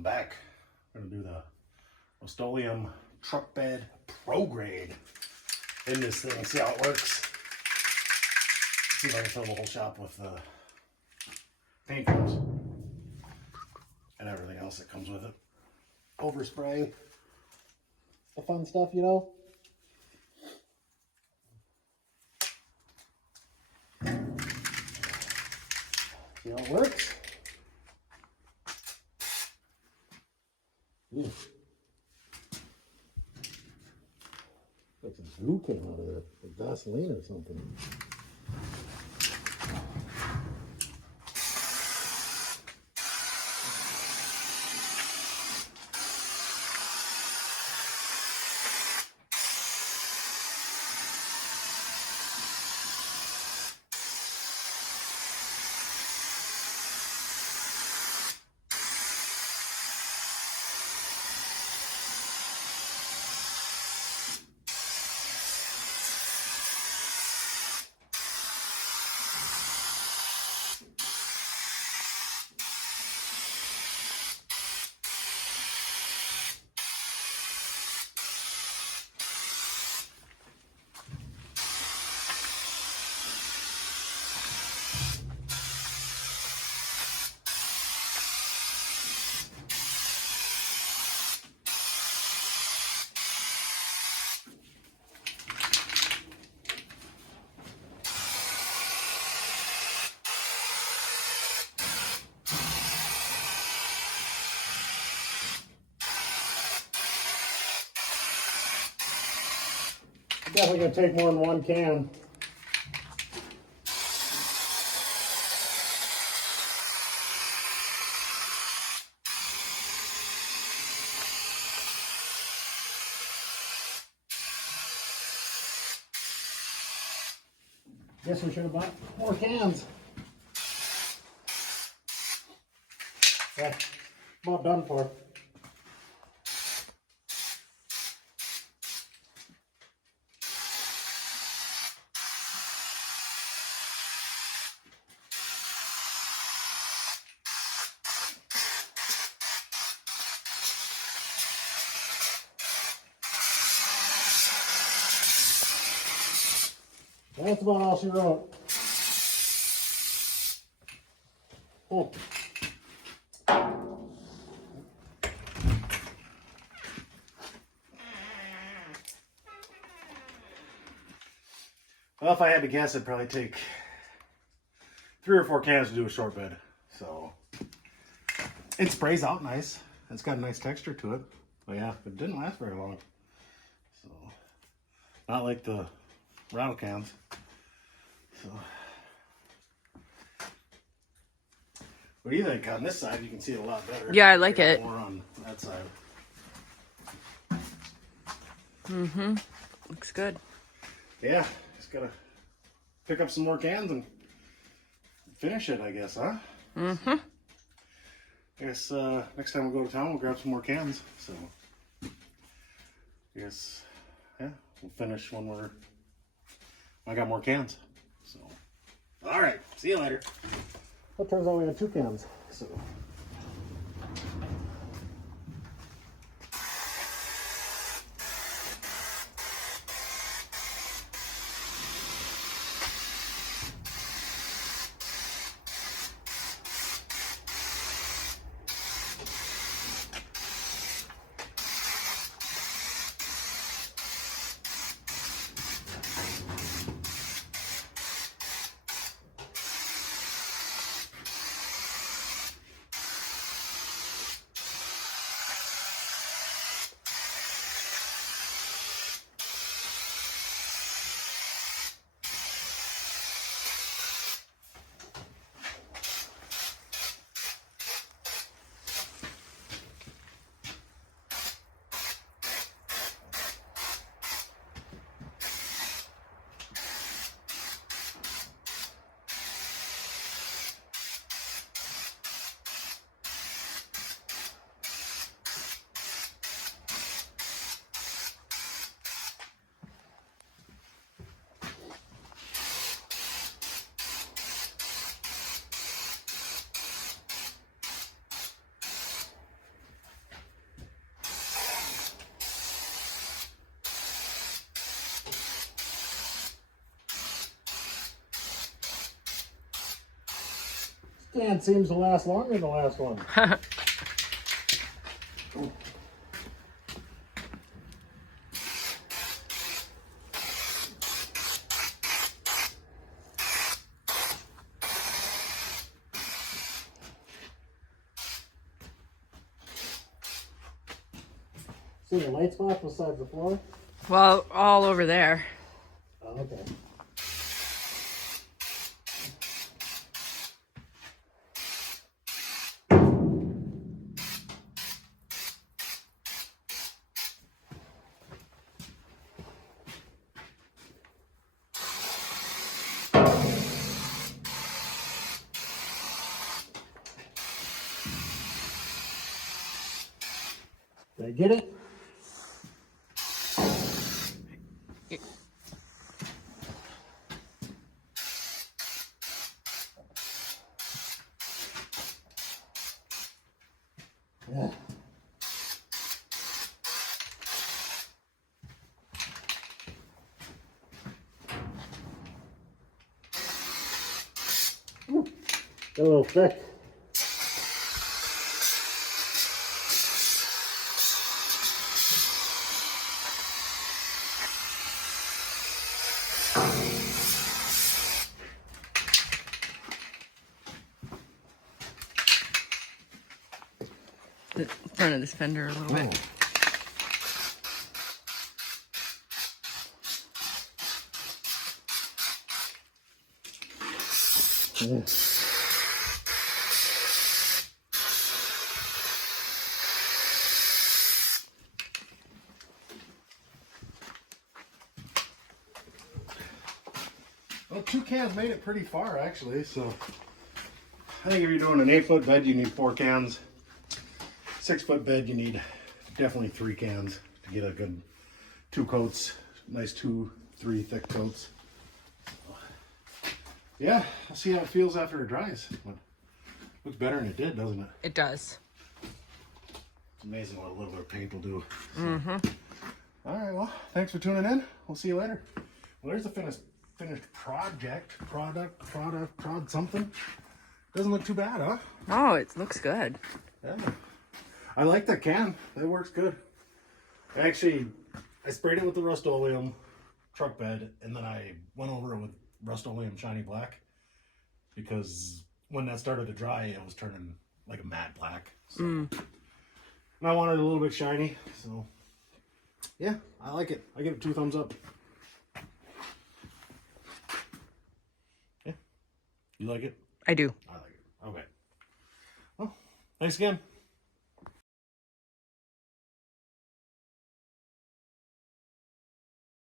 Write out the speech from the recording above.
I'm back. I'm gonna do the Rustoleum truck bed pro grade in this thing, see how it works. See if I can fill the whole shop with paint fumes and everything else that comes with it. Overspray, the fun stuff, you know. See how it works? Yeah. Like some glue came out of there, like Vaseline or something. Definitely gonna take more than one can. Guess we should have bought more cans. Yeah, about done for. That's about all she wrote. Oh. Well, if I had to guess, it'd probably take 3 or 4 cans to do a short bed. So it sprays out nice. It's got a nice texture to it. But yeah, it didn't last very long. So not like the rattle cans. So what do you think? On this side, you can see it a lot better. Yeah, I like it. More on that side. Mm-hmm. Looks good. Yeah, just gotta pick up some more cans and finish it, I guess, huh? Mm-hmm. I guess next time we go to town, we'll grab some more cans. So I guess, yeah, we'll finish when I got more cans. So, all right, see you later. Well, turns out we had 2 cans. So. Stand seems to last longer than the last one. See the light spot besides the floor? Well, all over there. Oh, okay. Did I get it? Yeah. Ooh, got a little thick. The front of this fender a little bit. Yeah. Well, 2 cans made it pretty far actually, so I think if you're doing an 8-foot bed, you need 4 cans. 6-foot bed, you need definitely 3 cans to get a good 2 coats, nice 2-3 thick coats. Yeah, I'll see how it feels after it dries. But looks better than it did, doesn't it? It does. It's amazing what a little bit of paint will do. So. All right, well, thanks for tuning in. We'll see you later. Well, there's the finished product something. Doesn't look too bad, huh? Oh, it looks good. Yeah. I like that can. That works good. Actually, I sprayed it with the Rustoleum truck bed, and then I went over it with Rustoleum Shiny Black, because when that started to dry, it was turning like a matte black. So. And I wanted it a little bit shiny, so yeah, I like it. I give it 2 thumbs up. Yeah. You like it? I do. I like it. Okay. Well, thanks again.